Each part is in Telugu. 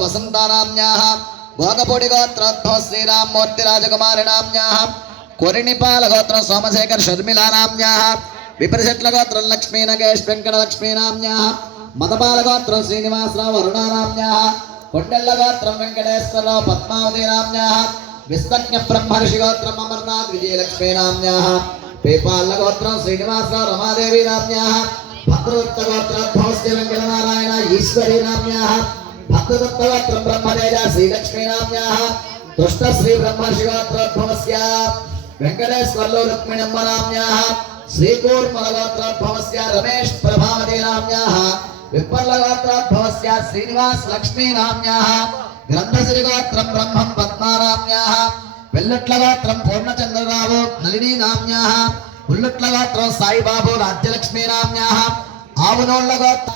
वसन्तानाम्याः भोगपुडिगोत्रोद्भव श्रीराममूर्तिराजकुमारिणाम्याः कोरिणिपालगोत्र सोमशेखर शर्मिलानाम्याः विप्रशट्लगोत्र लक्ष्मीनगेश वेङ्कटलक्ष्मीनाम्याः मदपालगोत्र श्रीनिवासराव अरुणानाम्याः कुण्डल्लगोत्रं वेङ्कटेश्वरराव पद्मावतीनाम्याः विस्तज्ञब्रह्मर्षिगोत्रम् अमरनाथ विजयलक्ष्मीनाम्याः पेपाल्लगोत्रं श्रीनिवासराव गोत्र वेंकट नारायण ईश्वरी భక్తుదత్తవత్రం బ్రహ్మదేజ శ్రీలక్ష్మీనామ్యాహ దుష్ట శ్రీ బ్రహ్మశివాత్రోద్భవస్య వెంకటేశ్వర్లో రుక్మిణమ్మ నామ్యాహ శ్రీకూర్మలగోత్రోద్భవస్య రమేష్ ప్రభావతి నామ్యాహ విప్పల్లగోత్రోద్భవస్య శ్రీనివాస్ లక్ష్మీ నామ్యాహ గ్రంథశ్రీగోత్రం బ్రహ్మం పూర్ణచంద్రరావు నళినీ నామ్యాహ ఉల్లట్లగోత్రం సాయిబాబు రాజ్యలక్ష్మీ నామ్యాహ ఆవునోళ్ళగోత్రం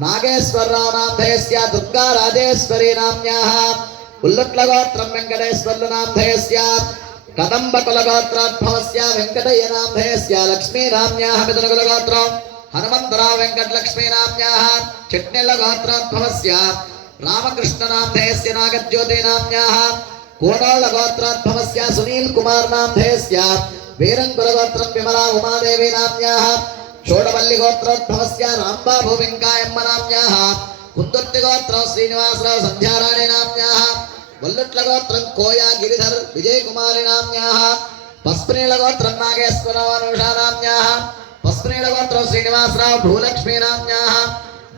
नागेश्वररामान्धयस्य दुर्गाराजेश्वरी नाम्न्याः उल्लट्लगोत्रं वेङ्कटेश्वर्लुनाम्धयस्य कदम्बकुलगोत्राद्भवस्य वेङ्कटयनाम्धयस्य लक्ष्मीनाम्न्याः मिथुनकुलगोत्रं हनुमन्तरा वेङ्कटलक्ष्मीनाम्न्याः चिट्निलगोत्राद्भवस्य रामकृष्णनाम्धयस्य नागज्योतिनाम्न्याः कोडालगोत्राद्भवस्य सुनीलकुमारनाम्धयस्य वीरङ्कुलगोत्रं विमला उमादेवी नाम्न्याः ഷോഡവല്ലി ഗോത്രോദ്ഭവസ്യ രാംബാ ഭൂമിങ്കായമ്മ നാമ്യാഹ കുന്തുർത്തി ഗോത്രോ ശ്രീനിവാസരാവ് സന്ധ്യാരാണി നാമ്യാഹ വല്ലുട്ല ഗോത്രം കോയ ഗിരിധർ വിജയകുമാരി നാമ്യാഹ പസ്മിനീള ഗോത്രം നാഗേശ്വരവാനുഷ നാമ്യാഹ പസ്മിനീള ഗോത്രം ശ്രീനിവാസരാവ് ഭൂലക്ഷ്മി നാമ്യാഹ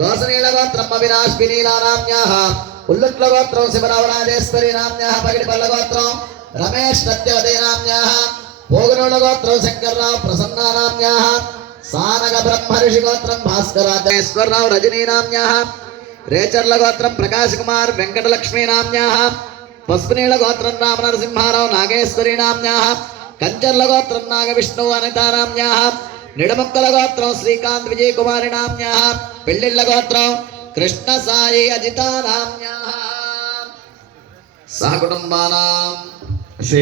ദോസനീള ഗോത്രം അവിനാശ് ബിനീല നാമ്യാഹ ഉല്ലുട്ല ഗോത്രം ശിവരാവണാജേശ്വരി നാമ്യാഹ പകിടിപ്പള്ള ഗോത്രം രമേശ് സത്യവതേ നാമ്യാഹ പോകനോള ഗോത്രം ശങ്കർറാവ് പ്രസന്ന നാമ്യാഹ సానగ బ్రహ్మర్షి గోత్రం భాస్కరాజేశ్వరరావు రజనీ నామ్యా రేచర్ల గోత్రం ప్రకాశ్ కుమార్ వెంకటలక్ష్మీ నామ్యా పసుపునీళ్ళ గోత్రం రామ నరసింహారావు నాగేశ్వరి నామ్యా కంచర్ల గోత్రం నాగ విష్ణు అనితా నామ్యా నిడమక్కల గోత్రం శ్రీకాంత్ విజయ్ కుమారి నామ్యా పెళ్ళిళ్ళ గోత్రం కృష్ణ సాయి అజితా నామ్యా సహకుటుంబానాం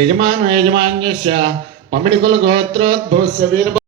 యజమాన యజమాన్యస్య పమిడికుల గోత్రోద్భూస్య వీర